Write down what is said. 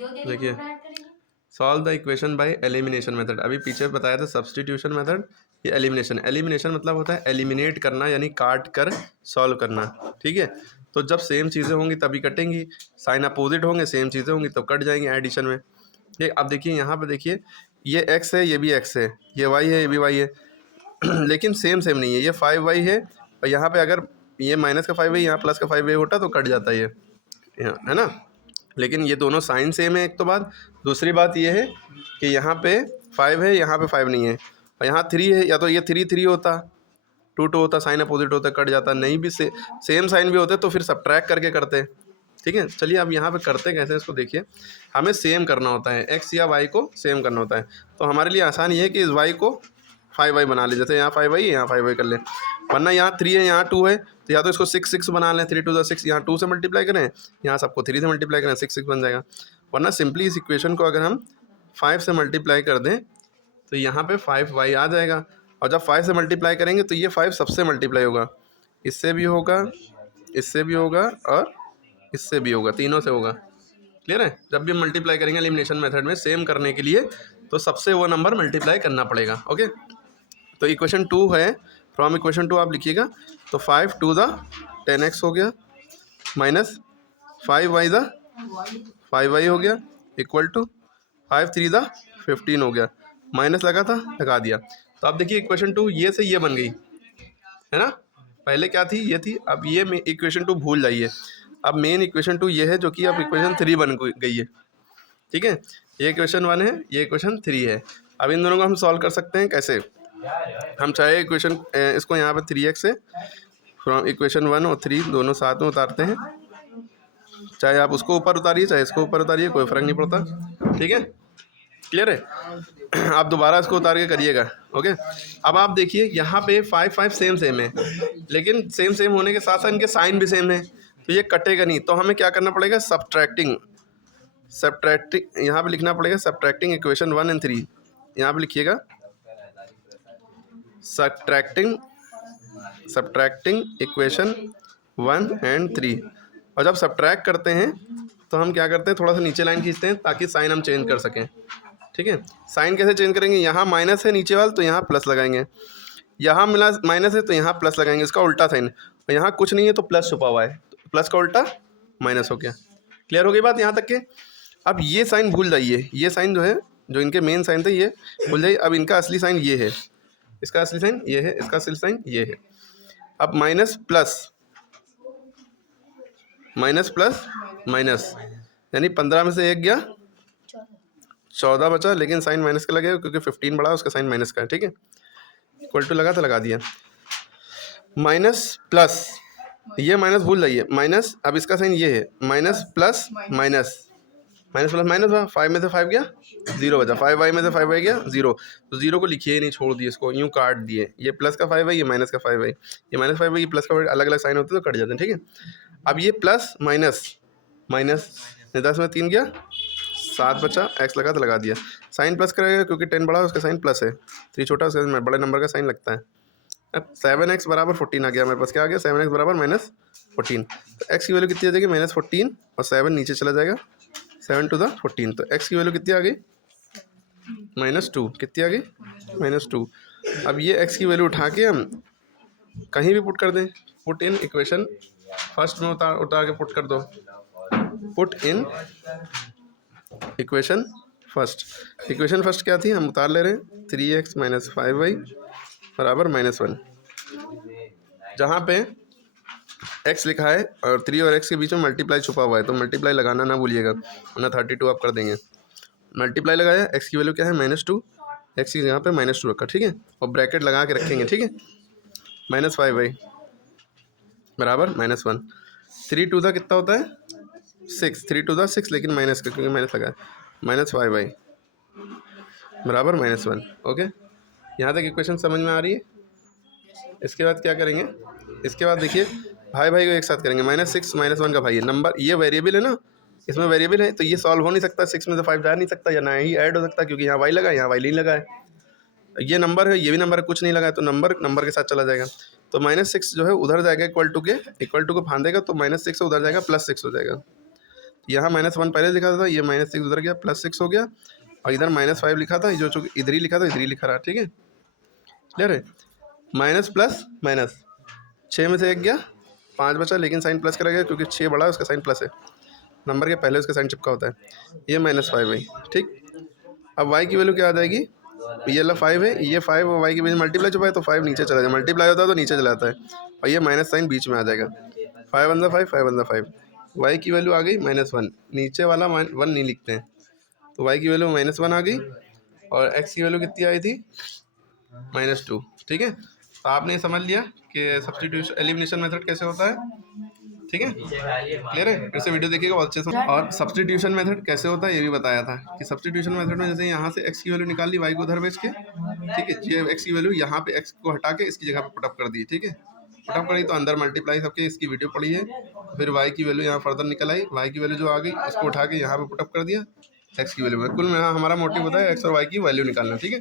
देखिए, solve the equation by elimination method. अभी पीछे बताया था सब्स्टिट्यूशन मेथड, ये एलिमिनेशन। एलिमिनेशन मतलब होता है एलिमिनेट करना, यानी काट कर सॉल्व करना। ठीक है, तो जब सेम चीज़ें होंगी तभी कटेंगी, साइन अपोजिट होंगे सेम चीज़ें होंगी तो कट जाएंगी एडिशन में। ठीक, अब देखिए यहाँ पे देखिए, ये x है, ये भी x है, ये y है, ये भी y है लेकिन सेम सेम नहीं है। ये 5y है और यहाँ पे अगर ये माइनस का 5y यहाँ प्लस का 5y होता तो कट जाता ये है ना। लेकिन ये दोनों साइन सेम है एक तो बात। दूसरी बात ये है कि यहाँ पे 5 है, यहाँ पे 5 नहीं है, और यहाँ 3 है, या तो ये 3 होता, 2 होता, साइन अपोजिट होता कट जाता। नहीं भी सेम साइन भी होते तो फिर सब्ट्रैक्ट करके करते। ठीक है, चलिए अब यहाँ पे करते कैसे इसको देखिए। हमें सेम करना होता है, एक्स या वाई को सेम करना होता है। तो हमारे लिए आसान ये है कि इस वाई को 5y बना ले, जैसे यहाँ 5y यहाँ 5y कर ले। वरना यहाँ 3 है, यहाँ 2 है, तो या तो इसको 6 बना लें, 3 2 6, यहाँ 2 से मल्टीप्लाई करें, यहाँ सबको 3 से मल्टीप्लाई करें, 6 बन जाएगा। वरना सिंपली इस इक्वेशन को अगर हम 5 से मल्टीप्लाई कर दें तो यहाँ पे 5y आ जाएगा। और जब 5 से मल्टीप्लाई करेंगे तो ये 5 सबसे मल्टीप्लाई होगा, इससे भी होगा, इससे भी होगा और इससे भी होगा, तीनों से होगा। क्लियर है। जब भी मल्टीप्लाई करेंगे एलिमिनेशन मेथड में सेम करने के लिए तो सबसे वो नंबर मल्टीप्लाई करना पड़ेगा। ओके, तो इक्वेशन 2 है, फ्रॉम इक्वेशन 2 आप लिखिएगा तो 5 2 द 10x हो गया, माइनस 5y द 5y हो गया, इक्वल टू 5 3 द 15 हो गया, माइनस लगा था लगा दिया। तो आप देखिए इक्वेशन 2 ये से ये बन गई है ना। पहले क्या थी, ये थी। अब ये इक्वेशन 2 भूल जाइए, अब मेन इक्वेशन 2 ये है जो कि अब इक्वेशन 3 बन गई है। ठीक है, ये इक्वेशन 1 है, ये इक्वेशन 3 है। अब इन दोनों को हम सॉल्व कर सकते हैं कैसे। हम चाहे इक्वेशन इसको यहाँ पे 3x है, फ्रॉम इक्वेशन 1 और 3 दोनों साथ में उतारते हैं। चाहे आप उसको ऊपर उतारिए चाहे इसको ऊपर उतारिए, कोई फ़र्क नहीं पड़ता। ठीक है, क्लियर है। आप दोबारा इसको उतार के करिएगा। ओके, अब आप देखिए यहाँ पे 5 5 सेम सेम है, लेकिन सेम सेम होने के साथ साथ इनके साइन भी सेम है, तो ये कटेगा नहीं। तो हमें क्या करना पड़ेगा, सब्ट्रैक्टिंग यहाँ पे लिखना पड़ेगा सब्ट्रैक्टिंग इक्वेशन 1 और 3। यहाँ पे लिखिएगा सब्ट्रैक्टिंग इक्वेशन 1 और 3। और जब सब्ट्रैक्ट करते हैं तो हम क्या करते हैं, थोड़ा सा नीचे लाइन खींचते हैं ताकि साइन हम चेंज कर सकें। ठीक है, साइन कैसे चेंज करेंगे, यहाँ माइनस है नीचे वाला तो यहाँ प्लस लगाएंगे, यहाँ मिला माइनस है तो यहाँ प्लस लगाएंगे, इसका उल्टा साइन। और यहाँ कुछ नहीं है तो प्लस छुपा हुआ है, तो प्लस का उल्टा माइनस हो गया। क्लियर हो गई बात यहाँ तक के। अब ये साइन भूल जाइए, ये साइन जो है, जो इनके मेन साइन थे ये भूल जाइए। अब इनका असली साइन ये है, इसका असली साइन ये है, इसका असली साइन ये है। अब माइनस प्लस माइनस यानी 15 में से 1 गया 14 बचा, लेकिन साइन माइनस का लगेगा क्योंकि 15 बड़ा उसका साइन माइनस का है। ठीक है, इक्वल टू लगा तो लगा दिया, माइनस प्लस, ये माइनस भूल जाइए, माइनस। अब इसका साइन ये है, minus plus minus, minus plus minus हुआ, 5 में से 5 गया 0 बचा, 5y में से 5y गया 0, तो 0 को लिखिए ही नहीं, छोड़ दिए, इसको यूँ काट दिए। ये प्लस का 5y, ये माइनस का 5y, ये माइनस 5y, ये प्लस का 5y, अलग अलग साइन होते हैं तो कट जाते हैं। ठीक है, अब ये प्लस माइनस 10 में 3 गया 7 बचा, x लगा तो लगा दिया, साइन प्लस करेगा क्योंकि 10 बड़ा है उसका साइन प्लस है, 3 छोटा उसका बड़े नंबर का साइन लगता है। अब 7x बराबर 14 आ गया मेरे पास, क्या आ गया, 7x बराबर -14। तो x की वैल्यू कितनी आ जाएगी, -14, और 7 नीचे चला जाएगा, 7 टू द 14, तो x की वैल्यू कितनी आ गई, -2। कितनी आ गई, -2। अब ये x की वैल्यू उठा के हम कहीं भी पुट कर दें, पुट इन इक्वेशन फर्स्ट में उतार के पुट कर दो, put in equation first. Equation first क्या थी, हम उतार ले रहे हैं, 3x - 5y बराबर -1। जहाँ पे x लिखा है और 3 और x के बीच में मल्टीप्लाई छुपा हुआ है, तो मल्टीप्लाई लगाना ना भूलिएगा, वरना 32 आप कर देंगे। मल्टीप्लाई लगाया, x की वैल्यू क्या है, -2, x की जगह पे -2 रखा। ठीक है, और ब्रैकेट लगा के रखेंगे। ठीक है, -5y बराबर -1, 3 2 दा कितना होता है 6, 3 2 दा 6, लेकिन माइनस का क्योंकि माइनस लगा है, -5y बराबर -1। ओके, यहाँ तक इक्वेशन समझ में आ रही है। इसके बाद क्या करेंगे, इसके बाद देखिए भाई भाई को एक साथ करेंगे, -6 -1 का भाई है नंबर, ये वेरिएबल है ना, इसमें वेरिएबल है तो ये सॉल्व हो नहीं सकता, 6 में से 5 जा नहीं सकता, या ना ही ऐड हो सकता क्योंकि यहाँ y लगा, यहाँ y नहीं लगा है। ये नंबर है, ये भी नंबर है, कुछ नहीं लगा है, तो नंबर के साथ चला जाएगा। तो -6 जो है उधर जाएगा, इक्वल टू को फांदेगा तो -6 से उधर जाएगा, +6 हो जाएगा। यहाँ -1 पहले लिखा था, ये -6 उधर गया, +6 हो गया, और इधर -5 लिखा था, जो चूँकि इधर ही लिखा था, इधर ही लिखा रहा, ठीक है, क्लियर है। माइनस प्लस माइनस, 6 में से 1 गया, 5 बचा, लेकिन साइन प्लस करा गया क्योंकि 6 बड़ा है, उसका साइन प्लस है, नंबर के पहले उसका साइन चिपका होता है। ये -5 भाई, ठीक। अब वाई की वैल्यू क्या आ जाएगी, ये वाला 5 है, ये 5 और वाई की वैल्यू मल्टीप्लाई छुपा है तो 5 नीचे चला जाएगा, मल्टीप्लाई होता है तो नीचे चला जाता है, और ये माइनस साइन बीच में आ जाएगा। 5 × 5, 5 × 5, वाई की वैल्यू आ गई -1, नीचे वाला 1 नहीं लिखते हैं, तो वाई की वैल्यू -1 आ गई, और एक्स की वैल्यू कितनी आई थी, -2, ठीक है। तो आपने समझ लिया कि सब्स्टिट्यूशन एलिमिनेशन मेथड कैसे होता है, ठीक है, क्लियर है। फिर से वीडियो देखिएगा बहुत अच्छे से। और सब्स्टिट्यूशन मेथड कैसे होता है ये भी बताया था कि सब्स्टिट्यूशन मेथड में जैसे यहाँ से एक्स की वैल्यू निकाल ली, वाई को उधर भेज के, ठीक है, ये एक्स की वैल्यू यहाँ पे एक्स को हटा के इसकी जगह पे पुटअप कर दी, ठीक है, पुटअप करी तो अंदर मल्टीप्लाई सबके, इसकी वीडियो पड़ी है। फिर वाई की वैल्यू यहाँ फर्दर निकल आई, वाई की वैल्यू जो आ गई उसको उठा के यहाँ पे पुटअप कर दिया एक्स की वैल्यू में। कुल में हमारा मोटिव होता है एक्स और वाई की वैल्यू निकालना, ठीक है।